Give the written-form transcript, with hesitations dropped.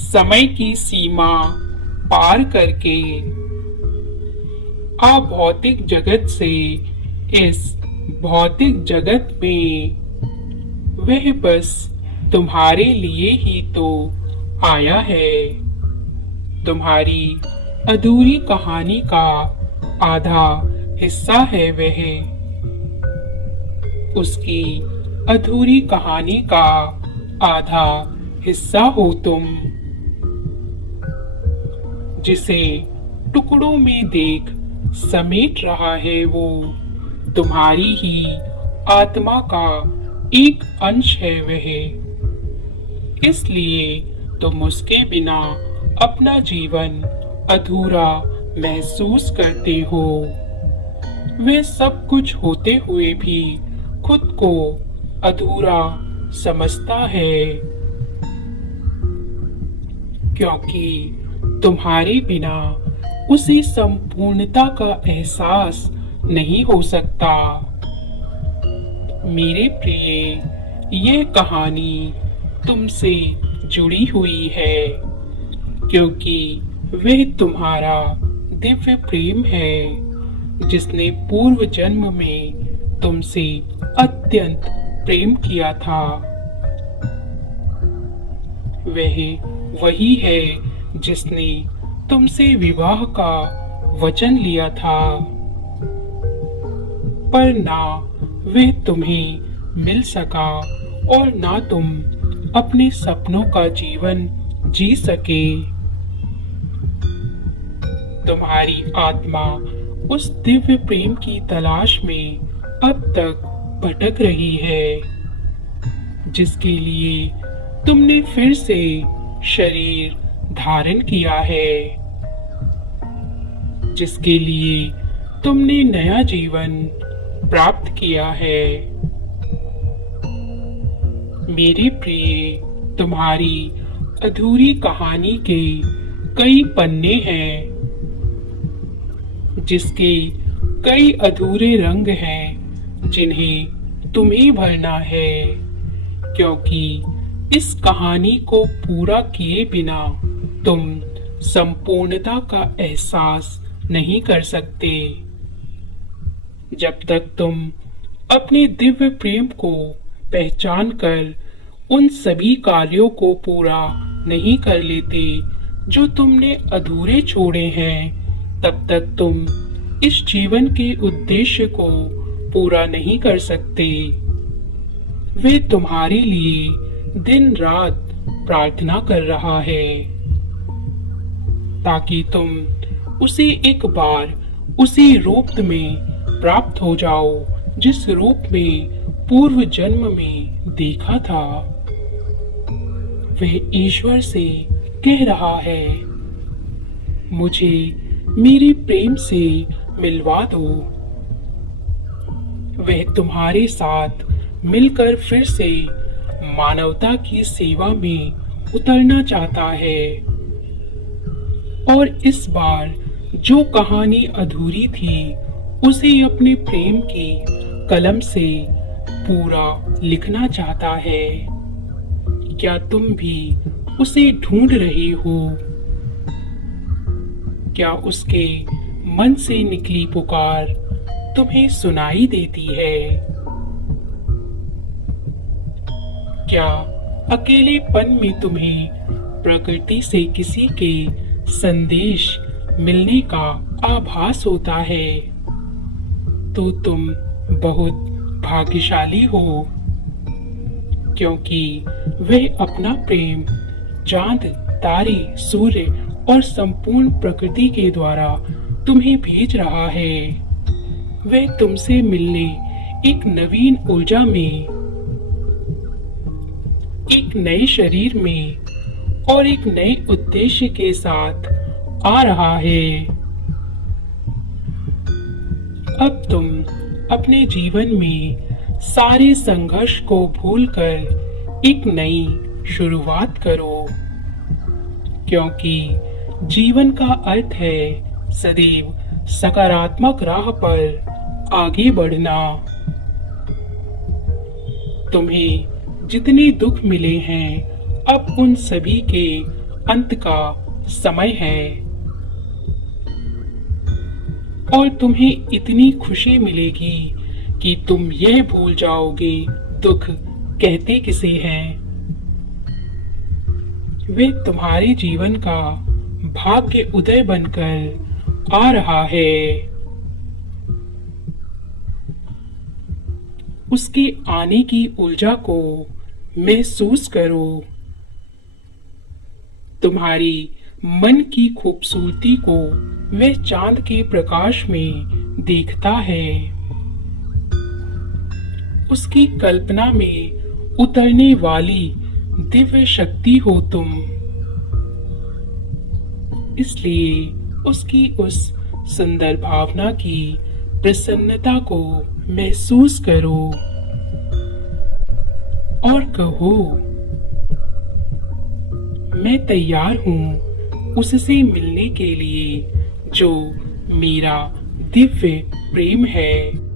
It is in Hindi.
समय की सीमा पार करके अभौतिक जगत से इस भौतिक जगत में वह बस तुम्हारे लिए ही तो आया है। तुम्हारी अधूरी कहानी का आधा हिस्सा है वह। उसकी अधूरी कहानी का आधा हिस्सा हो तुम, जिसे टुकड़ों में देख समेट रहा है वो तुम्हारी ही आत्मा का एक अंश है वह। इसलिए तुम उसके बिना अपना जीवन अधूरा महसूस करते हो। वह सब कुछ होते हुए भी खुद को अधूरा समझता है, क्योंकि तुम्हारे बिना उसे संपूर्णता का एहसास नहीं हो सकता। मेरे प्रिय, यह कहानी तुमसे जुड़ी हुई है, क्योंकि वह तुम्हारा दिव्य प्रेम है जिसने पूर्व जन्म में तुमसे अत्यंत प्रेम किया था। वह वही है जिसने तुमसे विवाह का वचन लिया था, पर ना वह तुम्हें मिल सका और ना तुम अपने सपनों का जीवन जी सके। तुम्हारी आत्मा उस दिव्य प्रेम की तलाश में अब तक भटक रही है, जिसके लिए तुमने फिर से शरीर धारण किया है, जिसके लिए तुमने नया जीवन प्राप्त किया है। मेरे प्रिय, तुम्हारी अधूरी कहानी के कई पन्ने हैं, जिसके कई अधूरे रंग हैं जिन्हें तुम्हें भरना है, क्योंकि इस कहानी को पूरा किए बिना तुम संपूर्णता का एहसास नहीं कर सकते। जब तक तुम अपने दिव्य प्रेम को पहचान कर उन सभी कार्यों को पूरा नहीं कर लेते जो तुमने अधूरे छोड़े हैं, तब तक तुम इस जीवन के उद्देश्य को पूरा नहीं कर सकते। वे तुम्हारे लिए दिन रात प्रार्थना कर रहा है, ताकि तुम उसे एक बार उसी रूप में प्राप्त हो जाओ जिस रूप में पूर्व जन्म में देखा था। वह ईश्वर से कह रहा है, मुझे मेरे प्रेम से मिलवा दो। वह तुम्हारे साथ मिलकर फिर से मानवता की सेवा में उतरना चाहता है, और इस बार जो कहानी अधूरी थी उसे अपने प्रेम की कलम से पूरा लिखना चाहता है। क्या तुम भी उसे ढूंढ रहे हो? क्या उसके मन से निकली पुकार तुम्हें सुनाई देती है? क्या अकेलेपन में तुम्हें प्रकृति से किसी के संदेश मिलने का आभास होता है? तो तुम बहुत भाग्यशाली हो, क्योंकि वह अपना प्रेम चांद, तारे, सूर्य और संपूर्ण प्रकृति के द्वारा तुम्हें भेज रहा है। वह तुमसे मिलने एक नवीन ऊर्जा में, एक नए शरीर में और एक नए उद्देश्य के साथ आ रहा है। अब तुम अपने जीवन में सारे संघर्ष को भूलकर एक नई शुरुआत करो, क्योंकि जीवन का अर्थ है सदैव सकारात्मक राह पर आगे बढ़ना। तुम्हें जितने दुख मिले हैं, अब उन सभी के अंत का समय है और तुम्हें इतनी खुशी मिलेगी कि तुम यह भूल जाओगे दुख कहते किसे हैं। वे तुम्हारे जीवन का भाग्य उदय बनकर आ रहा है। उसके आने की ऊर्जा को महसूस करो। तुम्हारी मन की खूबसूरती को वह चांद के प्रकाश में देखता है। उसकी कल्पना में उतरने वाली दिव्य शक्ति हो तुम। इसलिए उसकी उस सुंदर भावना की प्रसन्नता को महसूस करो और कहो, मैं तैयार हूँ उससे मिलने के लिए जो मेरा दिव्य प्रेम है।